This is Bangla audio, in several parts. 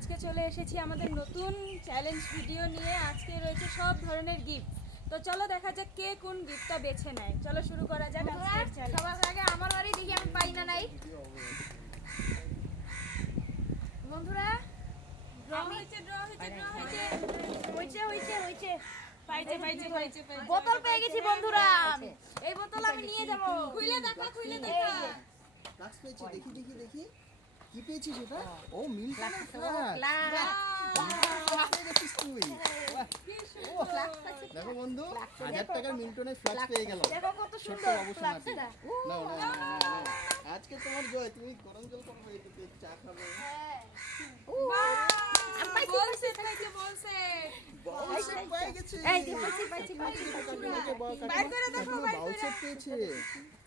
আজকে চলে এসেছি আমাদের নতুন চ্যালেঞ্জ ভিডিও নিয়ে। আজকে রয়েছে সব ধরনের গিফট। তো চলো দেখা যাক কে কোন গিফটটা বেছে নেয়। চলো শুরু করা যাক আজকের চ্যালেঞ্জ। সবার আগে আমার বাড়ি দেখি আমি পাই না নাই। বন্ধুরা হয়েছে বোতল পেয়ে গেছি বন্ধুরা। এই বোতল আমি নিয়ে যাব। খুলে দেখা ফ্লাক্স পেয়েছি, দেখি কি পেয়েছিস এটা? ও মিল্টনের ফ্লাক্স পেয়ে গেছিস তুই। দেখো বন্ধু, 1000 টাকার মিল্টনের ফ্লাক্স পেয়ে গেল। দেখো কত ছোট্ট সুন্দর অবশ্য নাকি। ফ্লাক্সটা। নাও, আজকে তোমার জয়, তুমি গরম জল করো, এদিকে চা খাবে। বলছে বাউলসেট পেয়ে গেছে। এই যে পাইছি। বাইর করে দেখো, বাউলসেট পেয়েছে।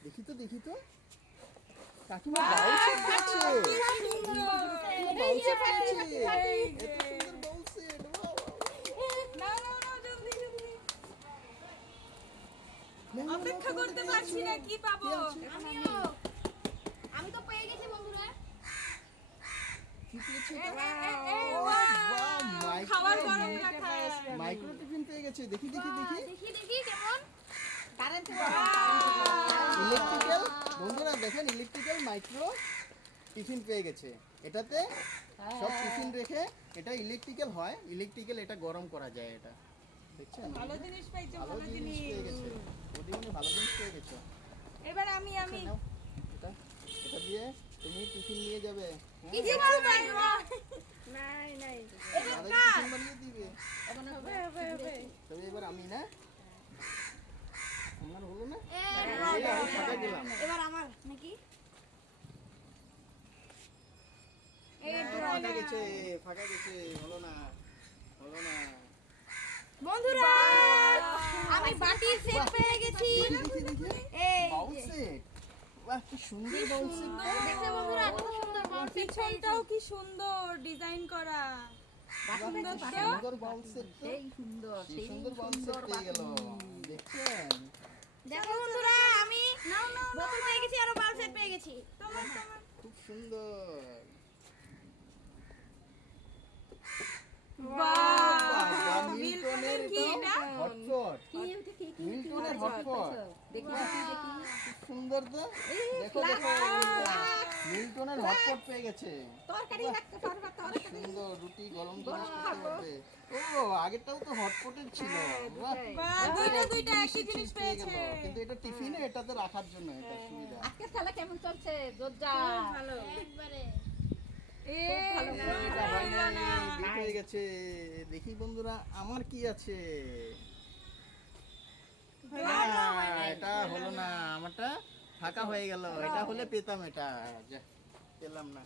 দেখি তো কাকিমা বাউলসেট পেয়েছে। বাউলসেট পেয়েছে। এত সুন্দর বাউলসেট। অপেক্ষা করতে পারছি না, কি পাবো। আমি তো পেয়ে গেছি বন্ধুরা। কি পেয়েছে? খাবার গরম রাখা। মাইক্রো টিফিন পেয়ে গেছে। দেখি দেখি কেমন কারেন্ট ইলেকট্রিক্যাল। বন্ধুরা দেখেন, ইলেকট্রিক্যাল মাইক্রো টিফিন পেয়ে গেছে। এটাতে সব টিফিন রেখে, এটা ইলেকট্রিক্যাল হয়, ইলেকট্রিক্যাল, এটা গরম করা যায়। এটা দেখছেন, ভালো জিনিস পাইছো, ভালো ভালো জিনিস জিনিস। পেয়ে গেছে। ওদিকে ভালো জিনিস পেয়ে গেছে। এবার আমি নাও, এটা দিয়ে তুমি টিফিন নিয়ে যাবে। কি যে বল ভাই নাই আরেক টিফিন বানিয়ে দিবে। হবে। তবে এবার আমি না, আমার হলো না, এবার এই আমি ফাঁকা দিলাম। আমার নাকি ফাঁকা গেছে, হলো না। বন্ধুরা আমি বাটি সেট পেয়ে গেছি। দেখি এই বাউল সেট। বাহ, কি সুন্দর বাউল সেট। দেখো বন্ধুরা কত সুন্দর বল সেট পিছনটাও কি সুন্দর ডিজাইন করা। সুন্দর বাউল সেট। সেই সুন্দর বাউল সেট পেয়ে গেল। দেখছেন? দেখো বন্ধুরা আমি বোতল পেয়ে গেছি আর বল সেট পেয়ে গেছি। খুব সুন্দর। বাহ, মিল্টনের কি এটা? হটপট। মিল্টনের হটপট। দেখি। খুব সুন্দর তো। দেখো। মিল্টনের হটপট পেয়ে গেছে। তরকারি রাখতে পারবা সুন্দর রুটি গরম জিনিস করতে পারবে। ও, আগেরটাও তো হটপটের ছিল। বাহ, বাহ, দুইটা একই জিনিস পেয়ে পেয়েছে। গেল। কিন্তু এটা টিফিনে, এটাতে রাখার জন্য এটা সুবিধা। আজকে খেলা কেমন চলছে জোরজা ভালো। একবারে এটা হয় নাই, বিট হয়ে গেছে। দেখি বন্ধুরা, আমার কি আছে? এটা হলো না, আমারটা ফাঁকা হয়ে গেল। এটা হলে পেতাম, এটা যা, পেলাম না।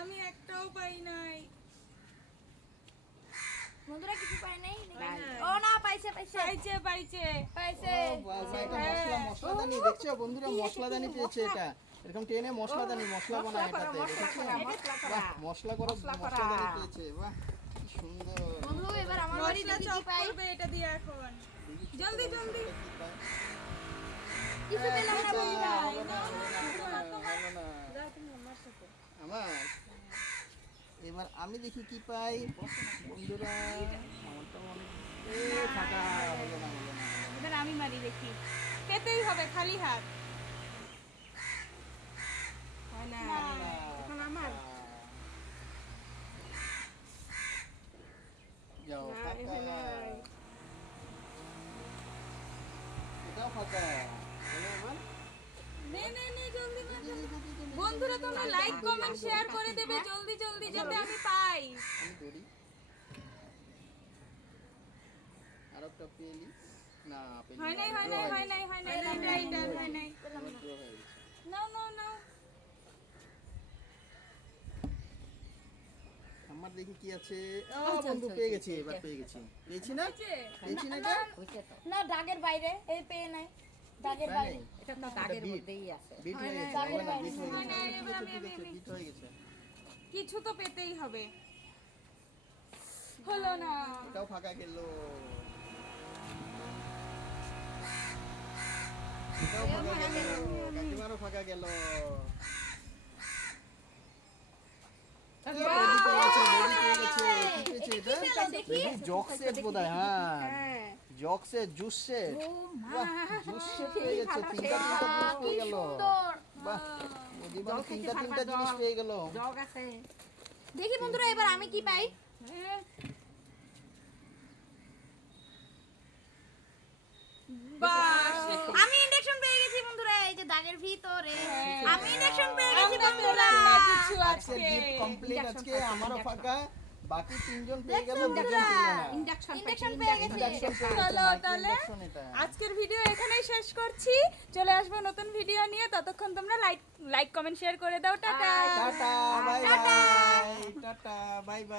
আমি একটাও পাই নাই। বন্ধুরা কিছু পায় নাই ও না পাইছে পাইছে। ও বাবা, এটা মশলাদানি। দেখছো বন্ধুরা, মশলাদানি পেয়েছে। এটা এরকম টেনে মশলা বানায় এটাতে। দেখেছেন? বাহ, মশলাদানি পেয়েছে। বাহ, কি সুন্দর। বন্ধু এবার আমার বাড়ি রসটা দেখি চপ কি পাই করবে এটা দিয়ে এখন। জলদি। কিছু পেলাম না বন্ধুরা হলো না। আমার এবার আমি দেখি কি পাই বন্ধুরা। আমারটা অনেক ফাঁকা। হলো না। এবার আমি মারি দেখি। পেতেই হবে খালি হাত। হয় না। এখন আমার। যাও, না, ফাঁকা। এখানে নাই। এটাও ফাঁকা। হলো এবার? নে জলদি না। বন্ধুরা তোমরা লাইক কমেন্ট শেয়ার করে দেবে জলদি যাতে আমি পাই। আমি ধরি। আর একটা পেলি না, পেলি হয় নাই। Draw হয়ে গেছে। নাও। আমার দেখি কি আছে। বন্ধু পেয়ে গেছি, এবার পেয়েছি না? পেয়েছি না এটা? না দাগের বাইরে এই পেয়ে নাই দাগের বাইরে এটা তো দাগের মধ্যেই আছে। বিট হয়ে গেছে। দাগের বাইরে। বিট হয়ে হয় নাই, গেছে। এবার আমি। বিট হয়ে গেছে। কিছু তো পেতেই হবে। হলো না। এটাও ফাঁকা গেল। এটাও ফাঁকা গেল। কাকিমারও ফাঁকা গেল। বেবি পেয়ে গেছে, বেবি পেয়ে গেছে। কি পেয়েছে এটা? দেখি বেবি জগ সেট বোধহয়, হ্যাঁ জগ সেট, জুস সেট। বাহ, জুস সেট পেয়ে গেছে, তিনটা জিনিস পেয়ে গেল। সুন্দর। বাহ, ও জীবন তিনটা জিনিস পেয়ে গেল। দেখি বন্ধুরা এবার আমি কি পাই। আমি ইন্ডাকশন পেয়ে গেছি বন্ধুরা, এই যে দাগের ভিতরে আমি ইন্ডাকশন পেয়ে গেছি বন্ধুরা। কিছু আজকে আজকে গিফট কমপ্লিট, আজকে আমারও ফাঁকা, বাকি তিনজন পেয়ে গেল, দুজন বন্ধুরা, পেল না। ইন্ডাকশন পেয়ে গেছি। ইন্ডাকশন পেয়ে গেছে, চলো মাইক্রো তাহলে ইন্ডাকশন এটা। আজকের ভিডিও এখানেই শেষ করছি। চলে আসবো নতুন ভিডিও নিয়ে, ততক্ষণ তোমরা লাইক কমেন্ট শেয়ার করে দাও। Tata. Tata, bye bye, tata, bye bye.